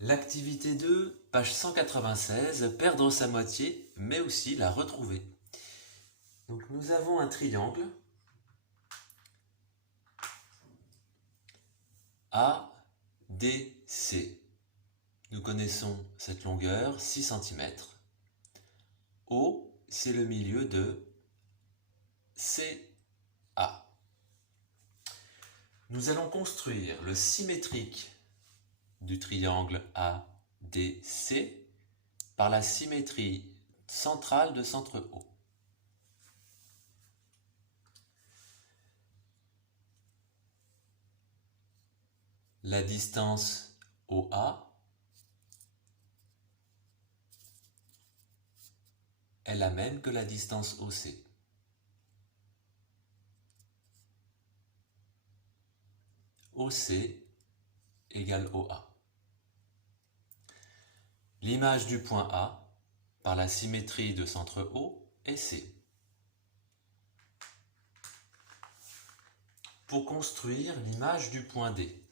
L'activité 2, page 196, perdre sa moitié, mais aussi la retrouver. Donc nous avons un triangle ADC. Nous connaissons cette longueur, 6 cm. O, c'est le milieu de CA. Nous allons construire le symétrique du triangle ADC par la symétrie centrale de centre O. La distance OA est la même que la distance OC. OC égale OA. L'image du point A par la symétrie de centre O est C. Pour construire l'image du point D,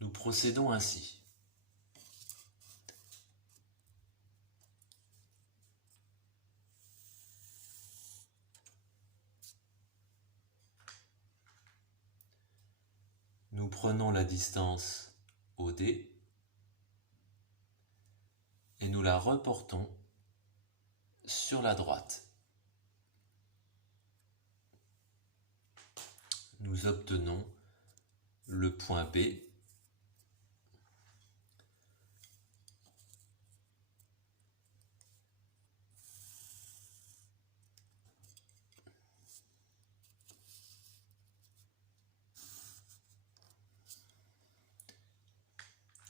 nous procédons ainsi. Nous prenons la distance OD et nous la reportons sur la droite. Nous obtenons le point B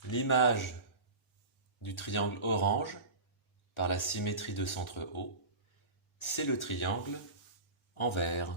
l'image du triangle orange par la symétrie de centre O, c'est le triangle en vert.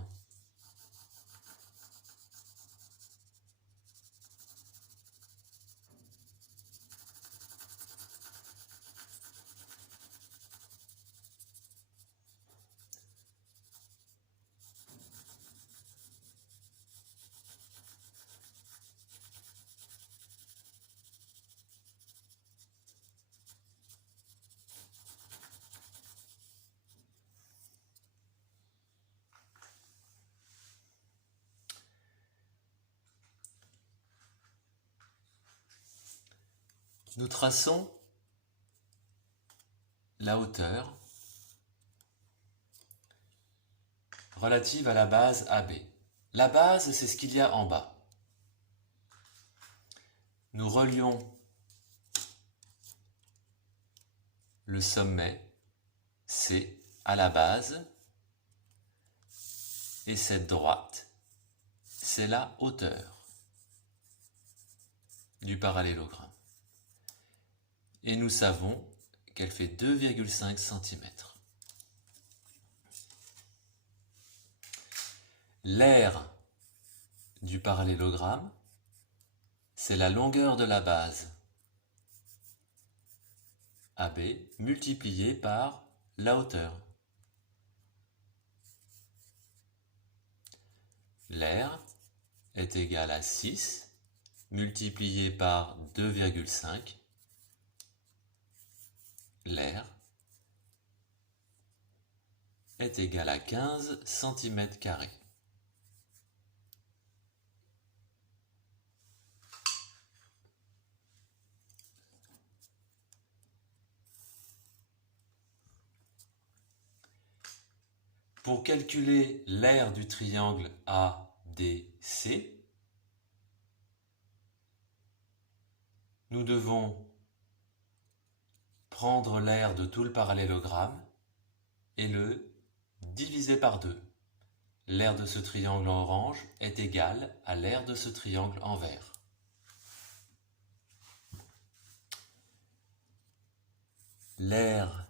Nous traçons la hauteur relative à la base AB. La base, c'est ce qu'il y a en bas. Nous relions le sommet C à la base et cette droite, c'est la hauteur du parallélogramme. Et nous savons qu'elle fait 2,5 cm. L'aire du parallélogramme, c'est la longueur de la base AB multipliée par la hauteur. L'aire est égale à 6 multiplié par 2,5. L'aire est égal à 15 cm². Pour calculer l'aire du triangle ADC, nous devons prendre l'aire de tout le parallélogramme et le diviser par 2. L'aire de ce triangle en orange est égale à l'aire de ce triangle en vert. L'aire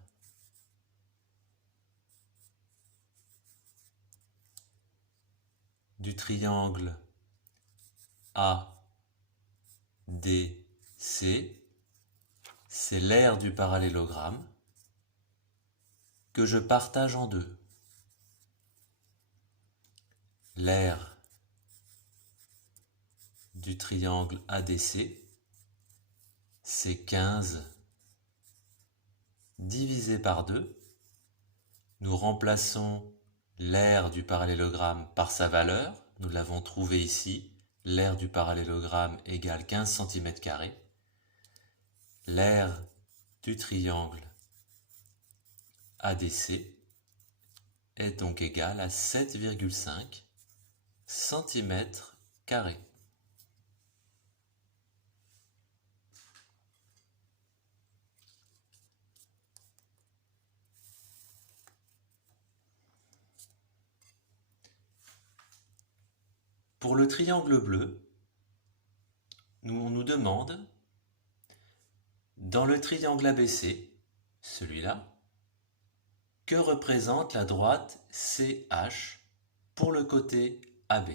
du triangle ADC, c'est l'aire du parallélogramme que je partage en deux. L'aire du triangle ADC, c'est 15 divisé par 2. Nous remplaçons l'aire du parallélogramme par sa valeur. Nous l'avons trouvé ici. L'aire du parallélogramme égale 15 cm². L'aire du triangle ADC est donc égale à 7,5 cm². Pour le triangle bleu, on nous demande, dans le triangle ABC, celui-là, que représente la droite CH pour le côté AB.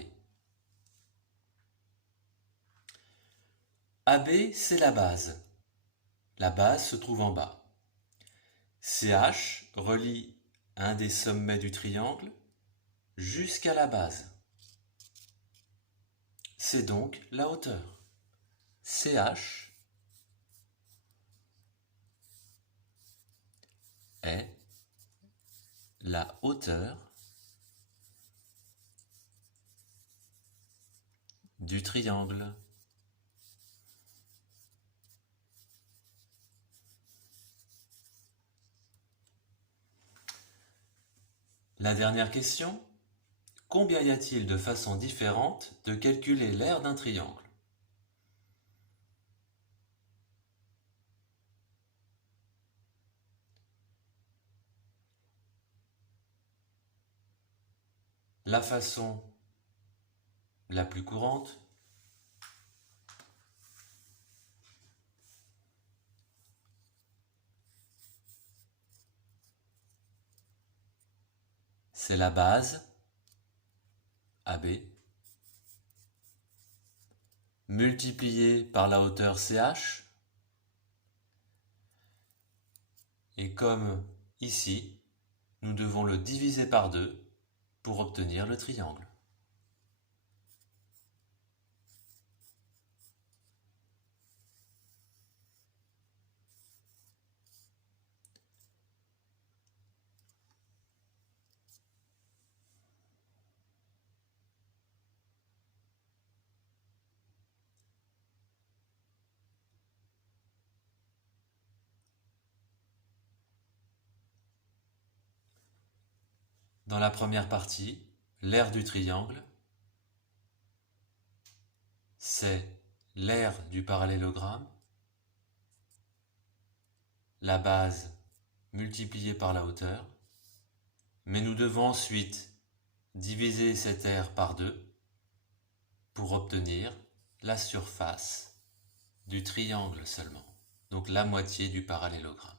AB, c'est la base. La base se trouve en bas. CH relie un des sommets du triangle jusqu'à la base. C'est donc la hauteur. CH est la hauteur du triangle. La dernière question. Combien y a-t-il de façons différentes de calculer l'aire d'un triangle? La façon la plus courante, c'est la base AB multipliée par la hauteur CH. Et comme ici, nous devons le diviser par 2 pour obtenir le triangle. Dans la première partie, l'aire du triangle, c'est l'aire du parallélogramme, la base multipliée par la hauteur, mais nous devons ensuite diviser cette aire par 2 pour obtenir la surface du triangle seulement, donc la moitié du parallélogramme.